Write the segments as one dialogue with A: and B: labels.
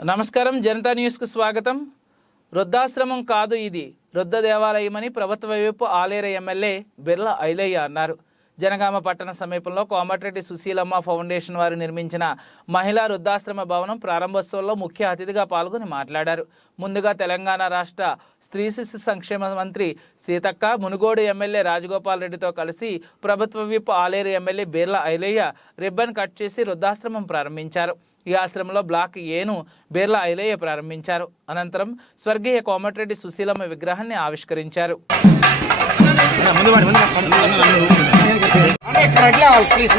A: నమస్కారం జనతా న్యూస్కు స్వాగతం. వృద్ధాశ్రమం కాదు ఇది వృద్ధ దేవాలయమని ప్రభుత్వ వైపు ఆలేర ఎమ్మెల్యే బిర్ల ఐలయ్య అన్నారు. జనగామ పట్టణ సమీపంలో కోమటిరెడ్డి సుశీలమ్మ ఫౌండేషన్ వారు నిర్మించిన మహిళా వృద్ధాశ్రమ భవనం ప్రారంభోత్సవంలో ముఖ్య అతిథిగా పాల్గొని మాట్లాడారు. ముందుగా తెలంగాణ రాష్ట్ర స్త్రీ శిశు సంక్షేమ మంత్రి సీతక్క మునుగోడు ఎమ్మెల్యే రాజగోపాల్ రెడ్డితో కలిసి ప్రభుత్వ whip Aleru MLA Beerla Ailaiah ribbon cut చేసి వృద్ధాశ్రమం ప్రారంభించారు. ఈ ఆశ్రమంలో బ్లాక్ ఏను బిర్లా ఐలయ్య ప్రారంభించారు. అనంతరం స్వర్గీయ కోమటిరెడ్డి సుశీలమ్మ విగ్రహాన్ని ఆవిష్కరించారు.
B: ఇక్కడ ప్లీజ్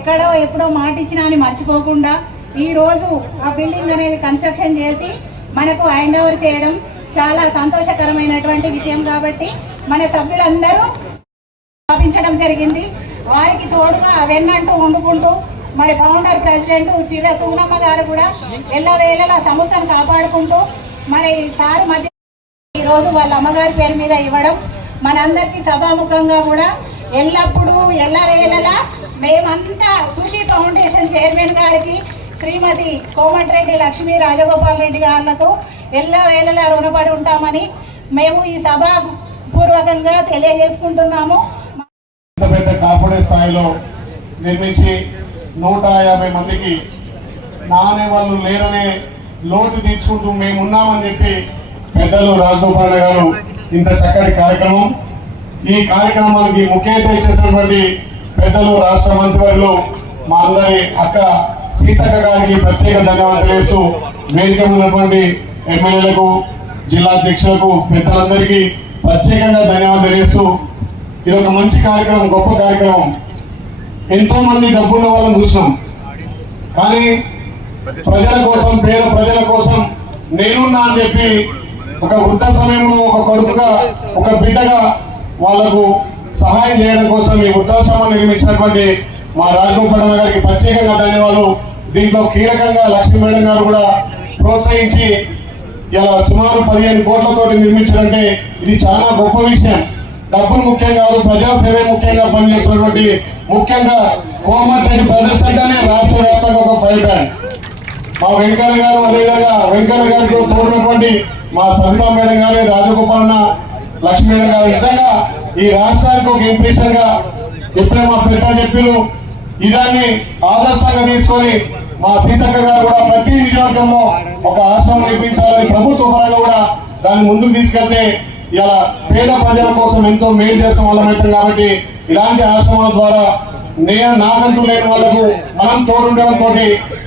C: ఎక్కడో ఎప్పుడో మాట ఇచ్చినా అని మర్చిపోకుండా ఈ రోజు ఆ బిల్డింగ్ అనేది కన్స్ట్రక్షన్ చేసి మనకు హ్యాండ్ ఓవర్ చేయడం చాలా సంతోషకరమైనటువంటి విషయం కాబట్టి మన సభ్యులందరూ స్థాపించడం జరిగింది. వారికి తోడుగా వెన్నంటూ వండుకుంటూ మరి ఫౌండర్ ప్రెసిడెంట్ చిర సూనమ్మ గారు కూడా ఎల్లవేళలా సంస్థను కాపాడుకుంటూ మరి సార్ మధ్య ఈరోజు వాళ్ళ అమ్మగారి పేరు మీద ఇవ్వడం మనందరికీ సభాముఖంగా కూడా ఎల్లప్పుడూ ఎల్లవేళలా మేమంతా సుషి ఫౌండేషన్ చైర్మన్ గారికి శ్రీమతి కోమటిరెడ్డి లక్ష్మీ రాజగోపాల్ రెడ్డి గారులకు ఎల్లవేళలా రుణపడి ఉంటామని మేము ఈ సభ పూర్వకంగా తెలియజేసుకుంటున్నాము.
D: పెద్ద పెద్ద కార్పొరేట్ స్థాయిలో నిర్మించి నూట యాభై మందికి నానే వాళ్ళు లేరనే లోటు తీర్చుకుంటూ మేమున్నామని చెప్పి పెద్దలు రాజగోపాల్ గారు ఇంత చక్కటి కార్యక్రమం ఈ కార్యక్రమానికి ముఖ్యత ఇచ్చేసినటువంటి చేసినటువంటి పెద్దలు రాష్ట్ర మంత్రివర్యులు మా అందరి అక్క సీతక్క గారికి ప్రత్యేక ధన్యవాదాలు తెలియజేస్తూ వేదిక ఉన్నటువంటి ఎమ్మెల్యేలకు జిల్లా అధ్యక్షులకు పెద్దలందరికీ ప్రత్యేకంగా ధన్యవాదాలు తెలియజేస్తూ ఇది ఒక మంచి కార్యక్రమం గొప్ప కార్యక్రమం. ఎంతో మంది డబ్బున్న వాళ్ళని చూసినాం. కానీ ప్రజల కోసం పేద ప్రజల కోసం నేనున్నా అని చెప్పి ఒక వృద్ధ సమయంలో ఒక కొడుకుగా ఒక బిడ్డగా వాళ్ళకు సహాయం చేయడం కోసం ఈ వృద్ధాశ్రమం నిర్మించినటువంటి మా రాజగోపాల్ గారికి ప్రత్యేకంగా ధన్యవాదాలు. దీంట్లో కీలకంగా లక్ష్మీ మేడం గారు కూడా ప్రోత్సహించి ఇలా సుమారు పదిహేను కోట్లతో నిర్మించారంటే ఇది చాలా గొప్ప విషయం. డబ్బులు ముఖ్యం కాదు ప్రజాసేవే ముఖ్యంగా పనిచేస్తున్నటువంటి ముఖ్యంగా కోమటిరెడ్డి బ్రదర్స్ అంటేనే రాష్ట్ర వ్యాప్తంగా ఒక ఫైవ్ బ్యాండ్ మా వెంకయ్య గారు అదేవిధంగా వెంకయ్య గారితో తోడినటువంటి మా సబితా మేడం గారు రాజగోపాలన్న లక్ష్మీ గారు నిజంగా ఈ రాష్ట్రానికి ఒక ఇంప్రెషన్గా ఇప్పుడే మా పెద్ద చెప్పిరు. ఇదాన్ని ఆదర్శంగా తీసుకొని మా సీతక్క గారు కూడా ప్రతి నియోజకంలో ఒక ఆశ్రమం నిర్మించాలని ప్రభుత్వ పరంగా కూడా దాన్ని ముందుకు తీసుకెళ్తే ఇలా పేద ప్రజల కోసం ఎంతో మేలు చేసిన వాళ్ళం కాబట్టి ఇలాంటి ఆశ్రమాల ద్వారా నేను నాకంటూ లేని వాళ్ళకు మనం తోడుండడంతో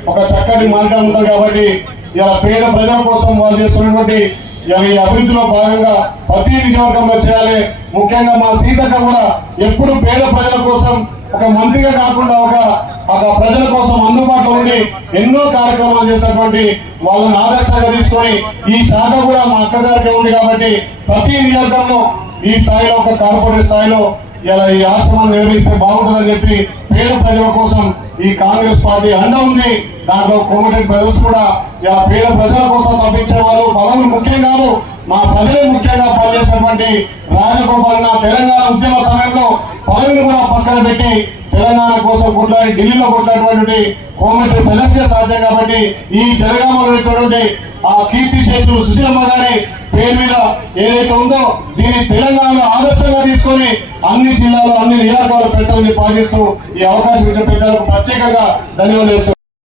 D: ఒక చక్కటి మార్గం ఉంటుంది కాబట్టి ఇలా పేద ప్రజల కోసం వాళ్ళు చేస్తున్నటువంటి ఈ అభివృద్ధిలో భాగంగా ప్రతి నియోజకవర్గంలో చేయాలి. ముఖ్యంగా మా సీతక్క కూడా ఎప్పుడు పేద ప్రజల కోసం ఒక మంత్రిగా కాకుండా ఒక ఒక ప్రజల కోసం అందుబాటులో ఉండి ఎన్నో కార్యక్రమాలు చేసినటువంటి వాళ్ళని ఆదర్శంగా తీసుకొని ఈ శాఖ కూడా మా అక్కగారికి ఉంది కాబట్టి ప్రతి నియోజకంలో ఈ స్థాయిలో ఒక కార్పొరేట్ స్థాయిలో ఇలా ఈ ఆశ్రమాన్ని నిర్వహిస్తే బాగుంటుందని చెప్పి పేద ప్రజల కోసం ఈ కాంగ్రెస్ పార్టీ అండ ఉంది. దాంట్లో కోమటిరెడ్డి బ్రదర్స్ కూడా ఇలా పేద ప్రజల కోసం తప్పించే వాళ్ళు పదవులు ముఖ్యం కాదు మా ప్రజలే ముఖ్యంగా పనిచేసినటువంటి రాజగోపాలన తెలంగాణ ఉద్యమ సమయంలో పదవిని కూడా పక్కన పెట్టి తెలంగాణ కోసం కొట్లాడి ఢిల్లీలో కొట్లాడినటువంటి కోమటి ప్రజలకే సాధ్యం కాబట్టి ఈ జనగామలో ఇచ్చినటువంటి ఆ కీర్తి శేషులు సుశీలమ్మ గారి పేరు మీద ఏదైతే ఉందో దీన్ని తెలంగాణలో ఆదర్శంగా తీసుకొని అన్ని జిల్లాలో అన్ని నియోజకవర్గ పెద్దల్ని పాటిస్తూ ఈ అవకాశం ఇచ్చిన పెద్దలకు ప్రత్యేకంగా ధన్యవాదాలు